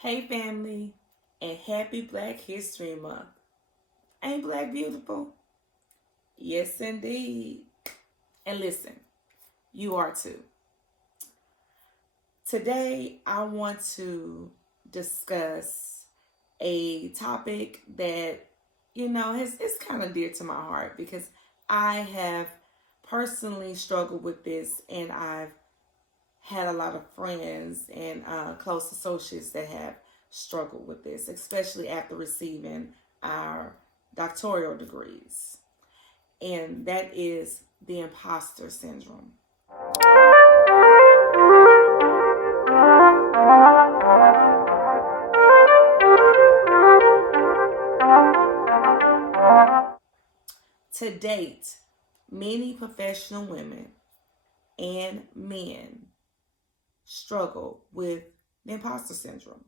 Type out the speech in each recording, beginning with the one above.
Hey family, and happy Black History Month. Ain't Black beautiful? Yes, indeed. And listen, you are too. Today, I want to discuss a topic that, it's kind of dear to my heart because I have personally struggled with this and I've had a lot of friends and close associates that have struggled with this, especially after receiving our doctoral degrees. And that is the imposter syndrome. To date, many professional women and men struggle with the imposter syndrome.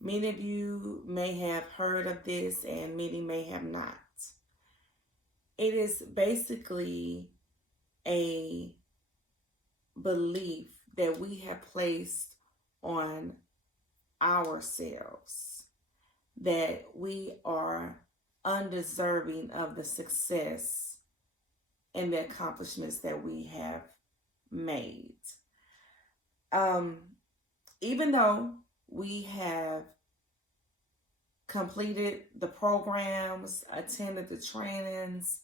Many of you may have heard of this and many may have not. It is basically a belief that we have placed on ourselves that we are undeserving of the success and the accomplishments that we have made. Um, Even though we have completed the programs, attended the trainings,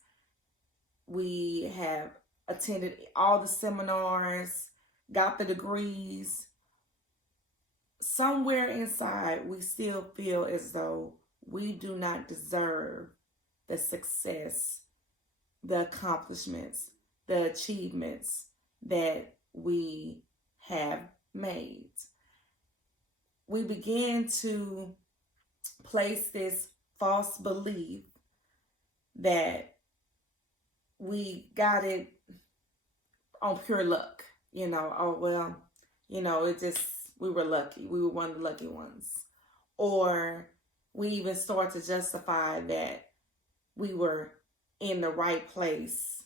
we have attended all the seminars, got the degrees, somewhere inside we still feel as though we do not deserve the success, the accomplishments, the achievements that we have made. We begin to place this false belief that we got it on pure luck. Oh, well, we were lucky. We were one of the lucky ones. Or we even start to justify that we were in the right place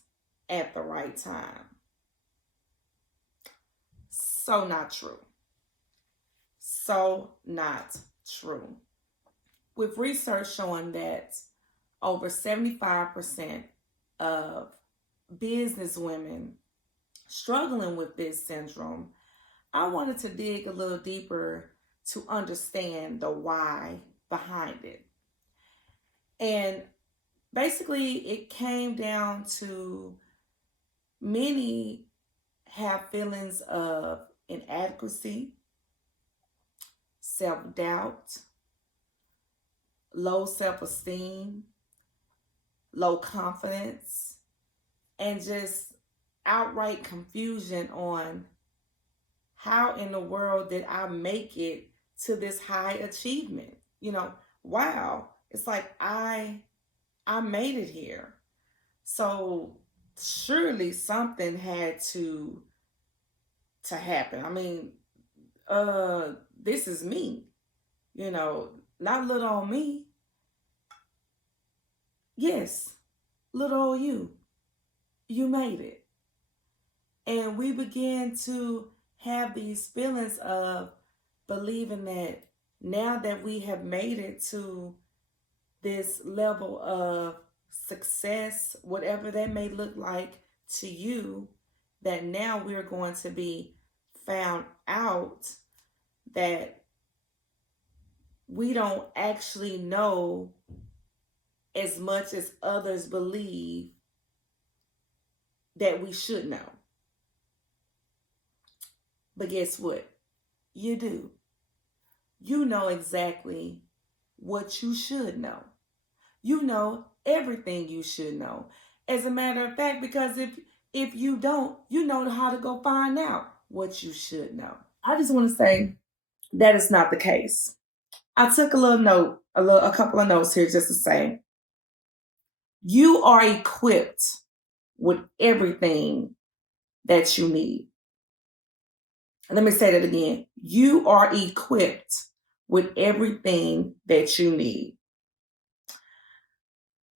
at the right time. So not true. So not true. With research showing that over 75% of business women struggling with this syndrome, I wanted to dig a little deeper to understand the why behind it. And basically, it came down to many have feelings of inadequacy, self doubt, low self esteem, low confidence, and just outright confusion on how in the world did I make it to this high achievement? Wow. It's like I made it here. So surely something had to happen. I mean, this is me, not little on me. Yes, little old you. You made it. And we begin to have these feelings of believing that now that we have made it to this level of success, whatever that may look like to you, that now we're going to be found out that we don't actually know as much as others believe that we should know. But guess what? You do. You know exactly what you should know. You know everything you should know. As a matter of fact, because if you don't, you know how to go find out what you should know. I just want to say that is not the case. I took a couple of notes here just to say you are equipped with everything that you need. Let me say that again. You are equipped with everything that you need.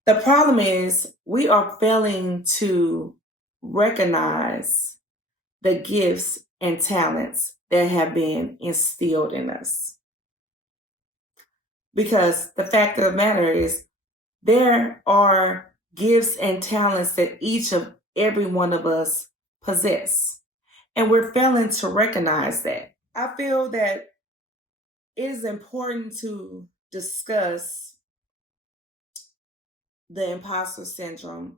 The problem is we are failing to recognize the gifts and talents that have been instilled in us. Because the fact of the matter is, there are gifts and talents that each of every one of us possess. And we're failing to recognize that. I feel that it is important to discuss the imposter syndrome,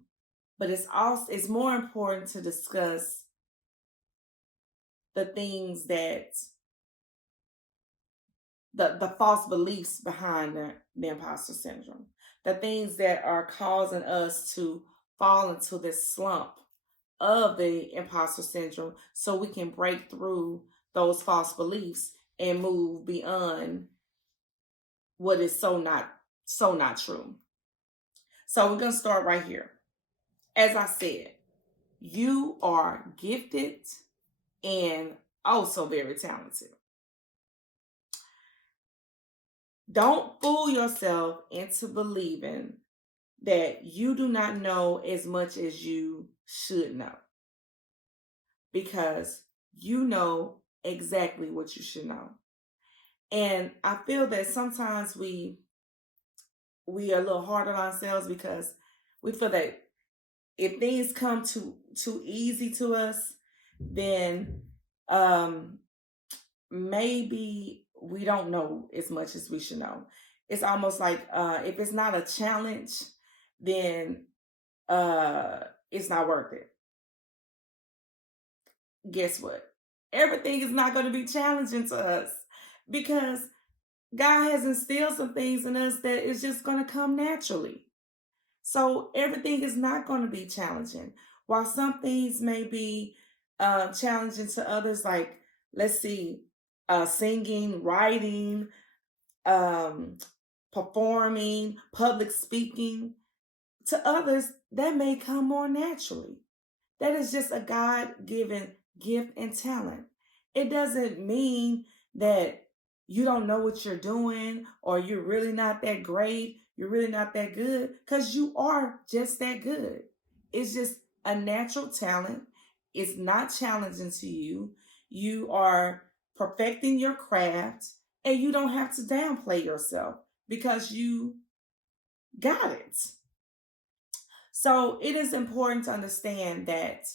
but it's more important to discuss the things that the false beliefs behind the imposter syndrome, the things that are causing us to fall into this slump of the imposter syndrome, so we can break through those false beliefs and move beyond what is so not true. So we're going to start right here. As I said, you are gifted and also very talented. Don't fool yourself into believing that you do not know as much as you should know, because you know exactly what you should know. And I feel that sometimes we are a little hard on ourselves, because we feel that if things come too easy to us, then um maybe we don't know as much as we should know. It's almost like if it's not a challenge, then uh it's not worth it. Guess what? Everything is not going to be challenging to us, because God has instilled some things in us that is just going to come naturally. So everything is not going to be challenging. While some things may be challenging to others, like, let's see, singing, writing, um, performing, public speaking, to others that may come more naturally. That is just a God given gift and talent. It doesn't mean that you don't know what you're doing, or you're really not that great, you're really not that good, because you are just that good. It's just a natural talent. It's not challenging to you. You are perfecting your craft, and you don't have to downplay yourself because you got it. So it is important to understand that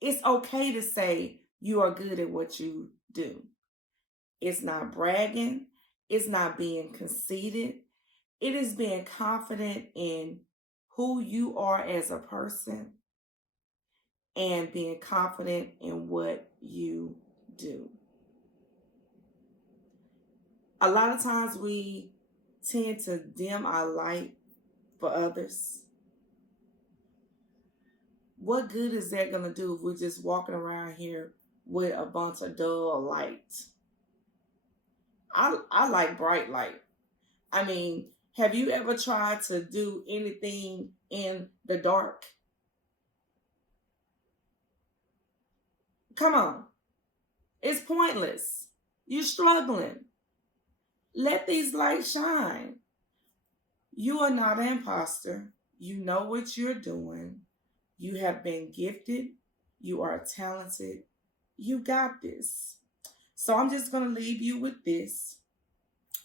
it's okay to say you are good at what you do. It's not bragging, it's not being conceited. It is being confident in who you are as a person and being confident in what you do. A lot of times we tend to dim our light for others. What good is that going to do if we're just walking around here with a bunch of dull light? I like bright light. I mean, have you ever tried to do anything in the dark? Come on. It's pointless. You're struggling. Let these lights shine. You are not an imposter. You know what you're doing. You have been gifted. You are talented. You got this. So I'm just going to leave you with this,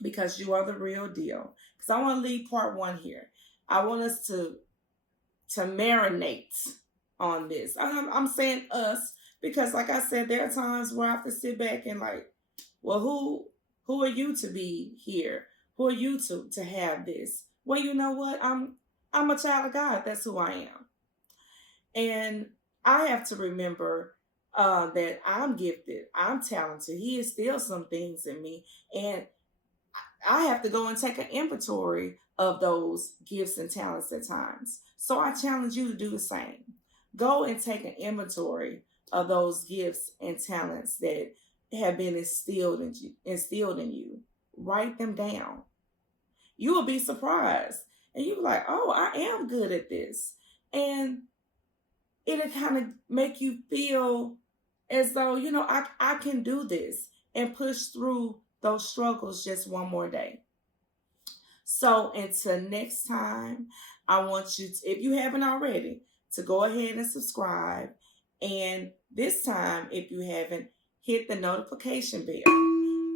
because you are the real deal. Because I want to leave part one here. I want us to marinate on this. I'm saying us because, like I said, there are times where I have to sit back and like, well, who are you to be here? Who are you to have this? Well, you know what? I'm a child of God. That's who I am, and I have to remember that I'm gifted. I'm talented. He instilled some things in me, and I have to go and take an inventory of those gifts and talents at times. So I challenge you to do the same. Go and take an inventory of those gifts and talents that have been instilled in you. Write them down. You will be surprised. And you'll be like, oh, I am good at this. And it'll kind of make you feel as though, I can do this and push through those struggles just one more day. So until next time, I want you to, if you haven't already, to go ahead and subscribe. And this time, if you haven't, hit the notification bell,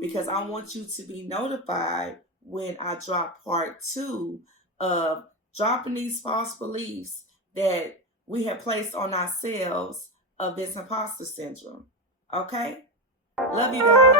because I want you to be notified when I drop part 2 of dropping these false beliefs that we have placed on ourselves of this imposter syndrome. Okay? Love you guys.